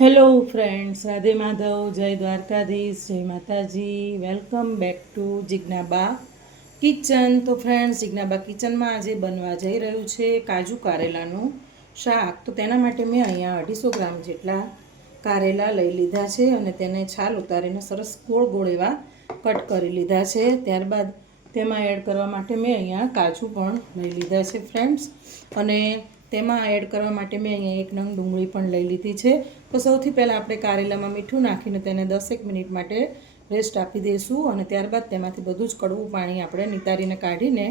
Hello friends, Radhe Madhav, જય દ્વારકાધીશ, જય માતાજી. Welcome back to Jignaba kitchen. તો ફ્રેન્ડ્સ, જિજ્ઞાબા કિચનમાં આજે બનવા જઈ રહ્યું છે કાજુ કારેલાનું શાક. તો તેના માટે મેં અહીંયા 250 ગ્રામ જેટલા કારેલા લઈ લીધા છે અને તેને છાલ ઉતારીને સરસ ગોળ ગોળ એવા કટ કરી લીધા છે. ત્યારબાદ તેમાં એડ કરવા માટે મેં અહીંયા કાજુ પણ લઈ લીધા છે ફ્રેન્ડ્સ. અને તેમાં એડ કરવા માટે મેં અહીંયા 1 નંગ ડુંગળી પણ લઈ લીધી છે. તો સૌથી પહેલાં આપણે કારેલામાં મીઠું નાખીને તેને 10 મિનિટ માટે રેસ્ટ આપી દઈશું અને ત્યારબાદ તેમાંથી બધું જ કડવું પાણી આપણે નિતારીને કાઢીને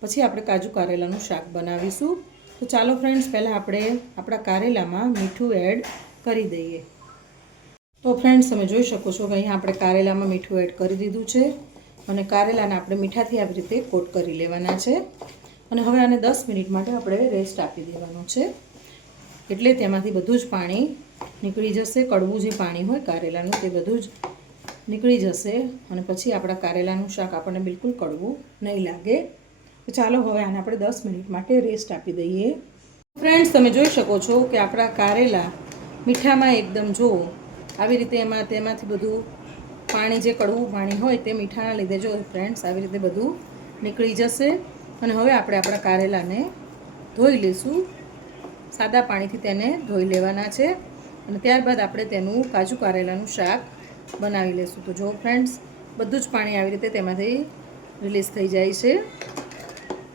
પછી આપણે કાજુ કારેલાનું શાક બનાવીશું. તો ચાલો ફ્રેન્ડ્સ, પહેલાં આપણે આપણા કારેલામાં મીઠું એડ કરી દઈએ. તો ફ્રેન્ડ્સ, તમે જોઈ શકો છો કે અહીંયા આપણે કારેલામાં મીઠું એડ કરી દીધું છે અને કારેલાને આપણે મીઠાથી આવી રીતે કોટ કરી લેવાના છે. અને હવે આને 10 મિનિટ માટે આપણે રેસ્ટ આપી દેવાનું છે, એટલે તેમાંથી બધું જ પાણી નીકળી જશે. કડવું જે પાણી હોય કારેલાનું તે બધું જ નીકળી જશે અને પછી આપણા કારેલાનું શાક આપણને બિલકુલ કડવું નહીં લાગે. તો ચાલો હવે આને આપણે 10 મિનિટ માટે રેસ્ટ આપી દઈએ. ફ્રેન્ડ્સ, તમે જોઈ શકો છો કે આપણા કારેલા મીઠામાં એકદમ જો આવી રીતે તેમાંથી બધું પાણી, જે કડવું પાણી હોય તે મીઠાના લીધે જો ફ્રેન્ડ્સ આવી રીતે બધું નીકળી જશે. અને હવે આપણે આપણા કારેલાને ધોઈ લઈશું. સાદા પાણીથી તેને ધોઈ લેવાના છે અને ત્યારબાદ આપણે તેનું કાજુ કારેલાનું શાક બનાવી લઈશું. તો જો ફ્રેન્ડ્સ, બધું જ પાણી આવી રીતે તેમાંથી રિલીઝ થઈ જાય છે.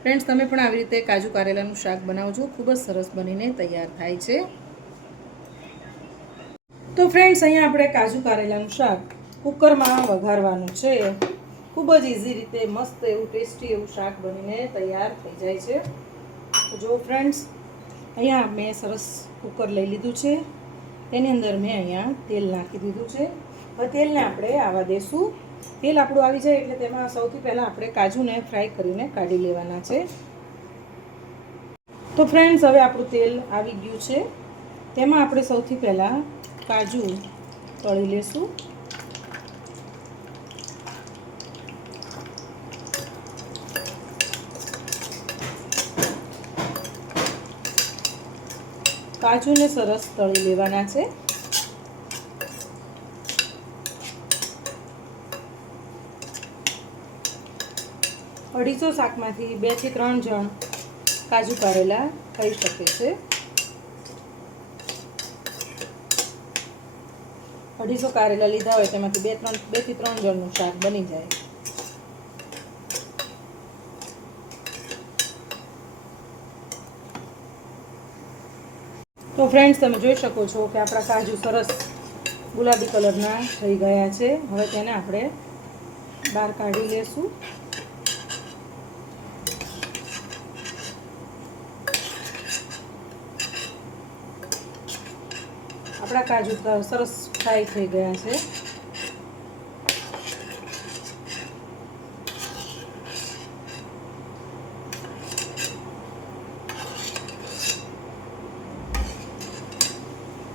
ફ્રેન્ડ્સ, તમે પણ આવી રીતે કાજુ કારેલાનું શાક બનાવજો, ખૂબ જ સરસ બનીને તૈયાર થાય છે. તો ફ્રેન્ડ્સ, અહીંયા આપણે કાજુ કારેલાનું શાક કુકરમાં વઘારવાનું છે. ખૂબ જ ઇઝી રીતે મસ્ત એવું ટેસ્ટી એવું શાક બનીને તૈયાર થઈ જાય છે. તો જો ફ્રેન્ડ્સ, અહીંયા મેં સરસ કુકર લઈ લીધું છે. તેની અંદર મેં અહીંયા તેલ નાખી દીધું છે. હવે તેલને આપણે આવવા દઈશું. તેલ આપણું આવી જાય એટલે તેમાં સૌથી પહેલાં આપણે કાજુને ફ્રાય કરીને કાઢી લેવાના છે. તો ફ્રેન્ડ્સ, હવે આપણું તેલ આવી ગયું છે. તેમાં આપણે સૌથી પહેલાં કાજુ તળી લેશું. કાજુને સરસ તળી લેવાના છે. અઢીસો શાકમાંથી 2 થી 3 જણ કાજુ કારેલા ખાઈ શકે છે. 250 કારેલા લીધા હોય તેમાંથી 2 થી 3 જણનું શાક બની જાય. તો ફ્રેન્ડ્સ, તમે જોઈ શકો છો કે આપણા કાજુ સરસ ગુલાબી કલરના થઈ ગયા છે. હવે તેને આપણે બહાર કાઢી લેશું. આપણા કાજુ સરસ ફ્રાય થઈ ગયા છે.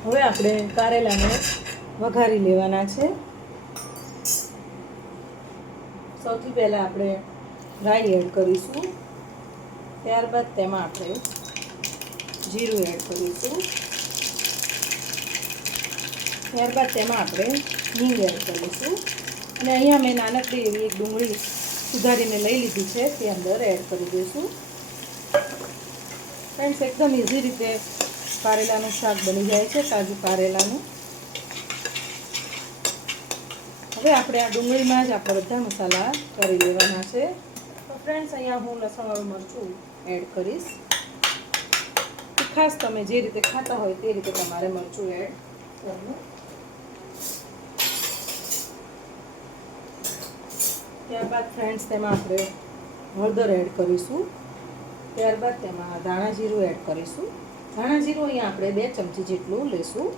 હવે આપણે કારેલાને વઘારી લેવાના છે. સૌથી પહેલાં આપણે રાઈ એડ કરીશું. ત્યારબાદ તેમાં આપણે જીરું એડ કરીશું. ત્યારબાદ તેમાં આપણે હિંગ એડ કરીશું. અને અહીંયા મેં નાનકડી એવી 1 ડુંગળી સુધારીને લઈ લીધી છે, તે અંદર એડ કરી દઈશું. ફ્રેન્ડ્સ, એકદમ ઇઝી રીતે કારેલાનું શાક બની જાય છે, કાજુ કારેલાનું. હવે આપણે આ ડુંગળીમાં જ આપણે બધા મસાલા કરી લેવાના છે. તો ફ્રેન્ડ્સ, અહીંયા હું લસણવાળું મરચું એડ કરીશ. ખાસ તમે જે રીતે ખાતા હોય તે રીતે તમારે મરચું એડ કરવું. ત્યારબાદ ફ્રેન્ડ્સ, તેમાં આપણે હળદર એડ કરીશું. ત્યારબાદ તેમાં ધાણા જીરું એડ કરીશું. ધાણા જીરું અહીંયા આપણે 2 ચમચી જેટલું લઈશું.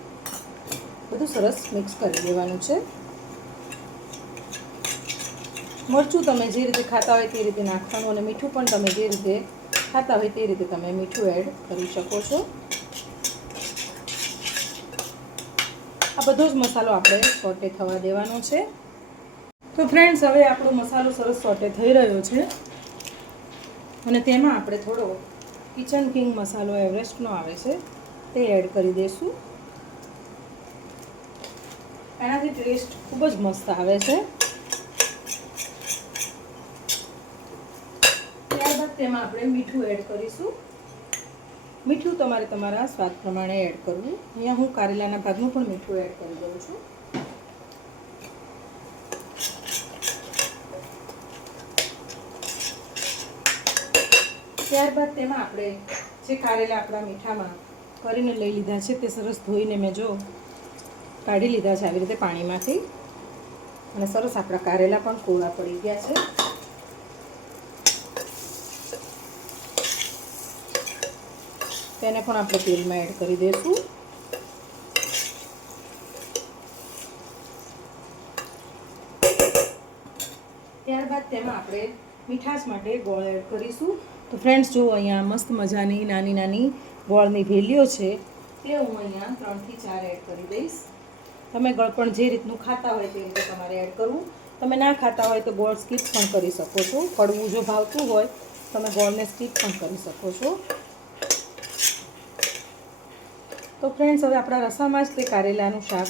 બધું સરસ મિક્સ કરી દેવાનું છે. મરચું તમે જે રીતે ખાતા હોય તે રીતે નાખવાનું અને મીઠું પણ તમે જે રીતે ખાતા હોય તે રીતે તમે મીઠું એડ કરી શકો છો. આ બધો જ મસાલો આપણે સોટે થવા દેવાનો છે. તો ફ્રેન્ડ્સ, હવે આપણો મસાલો સરસ સોટે થઈ રહ્યો છે અને તેમાં આપણે થોડો કિચન કિંગ મસાલો એવરેસ્ટનો આવે છે તે એડ કરી દઈશું. આનાથી ટેસ્ટ ખૂબ જ મસ્ત આવે છે. ત્યારબાદ તેમાં આપણે મીઠું એડ કરીશું. મીઠું તમારે તમારા સ્વાદ પ્રમાણે એડ કરવું. અહીંયા હું કારેલાના ભાગનું પણ મીઠું એડ કરી દઉં છું. ત્યારબાદ તેમાં આપણે જે કારેલા આપણા મીઠામાં કરીને લઈ લીધા છે તે સરસ ધોઈને મેં જો કાઢી લીધા છે આવી રીતે પાણીમાંથી, અને સરસ આપણા કારેલા પણ કોરા પડી ગયા છે. તેને પણ આપણે તેલમાં એડ કરી દઈશું. ત્યારબાદ તેમાં આપણે મીઠાશ માટે ગોળ એડ કરીશું. તો ફ્રેન્ડ્સ જો અહીંયા મસ્ત મજાની નાની નાની ગોળની વેલીઓ છે તે હું અહીંયા 3 થી 4 એડ કરી દઈશ. તમે ગળપણ જે રીતનું ખાતા હોય તે રીતે તમારે એડ કરવું. તમે ના ખાતા હોય તો ગોળ સ્કીપ પણ કરી શકો છો. કડવું જો ભાવતું હોય તમે ગોળને સ્કીપ પણ કરી શકો છો. તો ફ્રેન્ડ્સ હવે આપણા રસામાં જ તે કારેલાનું શાક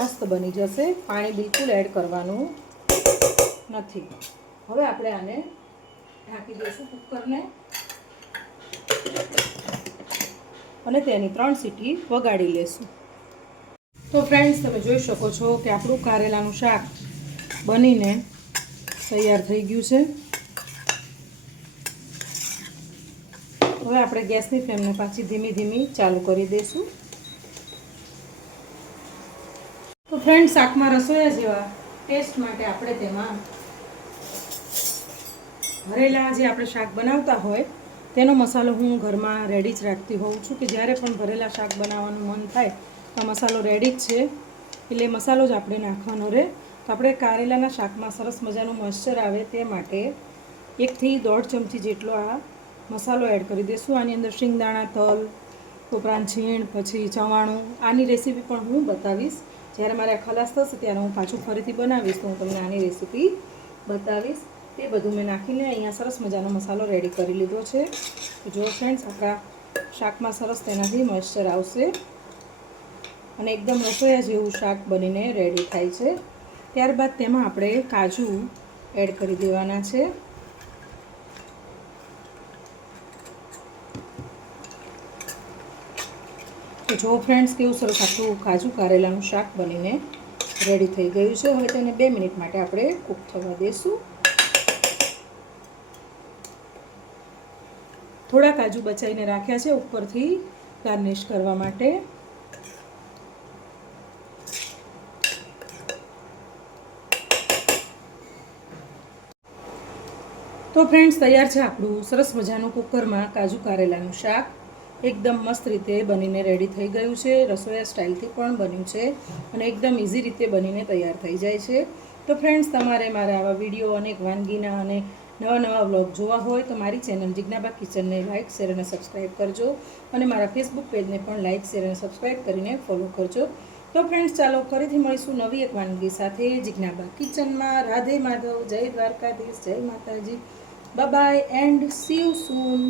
મસ્ત બની જશે. પાણી બિલકુલ એડ કરવાનું નથી. હવે આપણે આને ઢાંકી દઈશું કુકરને, અને તેની 3 સીટી વગાડી લેશું. તો ફ્રેન્ડ્સ તમે જોઈ શકો છો કે આપણું કારેલાનું શાક બનીને તૈયાર થઈ ગયું છે. હવે આપણે ગેસની ફ્લેમને પાછી ધીમી ધીમી ચાલુ કરી દઈશું. તો ફ્રેન્ડ્સ શાકમાં રસોયા જેવા ટેસ્ટ માટે આપણે તેમાં ભરેલા જે આપણે શાક બનાવતા હોય તેનો મસાલો હું ઘરમાં રેડી જ રાખતી હોઉં છું, કે જ્યારે પણ ભરેલા શાક બનાવવાનું મન થાય તો મસાલો રેડી જ છે, એટલે મસાલો જ આપણે નાખવાનો રહે. તો આપણે કારેલાના શાકમાં સરસ મજાનું મોઇશ્ચર આવે તે માટે 1 થી 1.5 ચમચી જેટલો આ મસાલો એડ કરી દઈશું. આની અંદર શિંગદાણા, તલ, કોપરાન છીણ, પછી ચવાણું, આની રેસીપી પણ હું બતાવીશ. જ્યારે મારે ખલાસ થશે ત્યારે હું પાછું ફરીથી બનાવીશ તો હું તમને આની રેસીપી બતાવીશ. તે બધું મેં નાખીને અહીંયા સરસ મજાનો મસાલો રેડી કરી લીધો છે. તો જો ફ્રેન્ડ્સ આપણા શાકમાં સરસ તેનાથી મોઇશ્ચર આવશે અને એકદમ રસોયા જેવું શાક બનીને રેડી થાય છે. ત્યારબાદ તેમાં આપણે કાજુ એડ કરી દેવાના છે. તો જો ફ્રેન્ડ્સ કેવું સરસ આપણું કાજુ કારેલાનું શાક બનીને રેડી થઈ ગયું છે. હવે તેને 2 મિનિટ માટે આપણે કૂક થવા દઈશું. થોડા કાજુ બચાવીને રાખ્યા છે ઉપરથી ગાર્નિશ કરવા માટે. તો ફ્રેન્ડ્સ તૈયાર છે આપણું સરસ મજાનું કુકરમાં કાજુ કારેલાનું શાક. એકદમ મસ્ત રીતે બનીને રેડી થઈ ગયું છે. રસોયા સ્ટાઇલથી પણ બન્યું છે અને એકદમ ઇઝી રીતે બનીને તૈયાર થઈ જાય છે. તો ફ્રેન્ડ્સ તમારે મારા આવા વિડીયો અનેક વાનગીના અને નવા નવા વ્લોગ જોવા હોય તો મારી ચેનલ જિજ્ઞાબા કિચનને લાઇક, શેર અને સબસ્ક્રાઈબ કરજો, અને મારા ફેસબુક પેજને પણ લાઇક, શેર અને સબસ્ક્રાઈબ કરીને ફોલો કરજો. તો ફ્રેન્ડ્સ ચાલો ફરીથી મળીશું નવી એક વાનગી સાથે જિજ્ઞાબા કિચનમાં. રાધે માધવ, જય દ્વારકાધીશ, જય માતાજી. Bye bye and C you soon.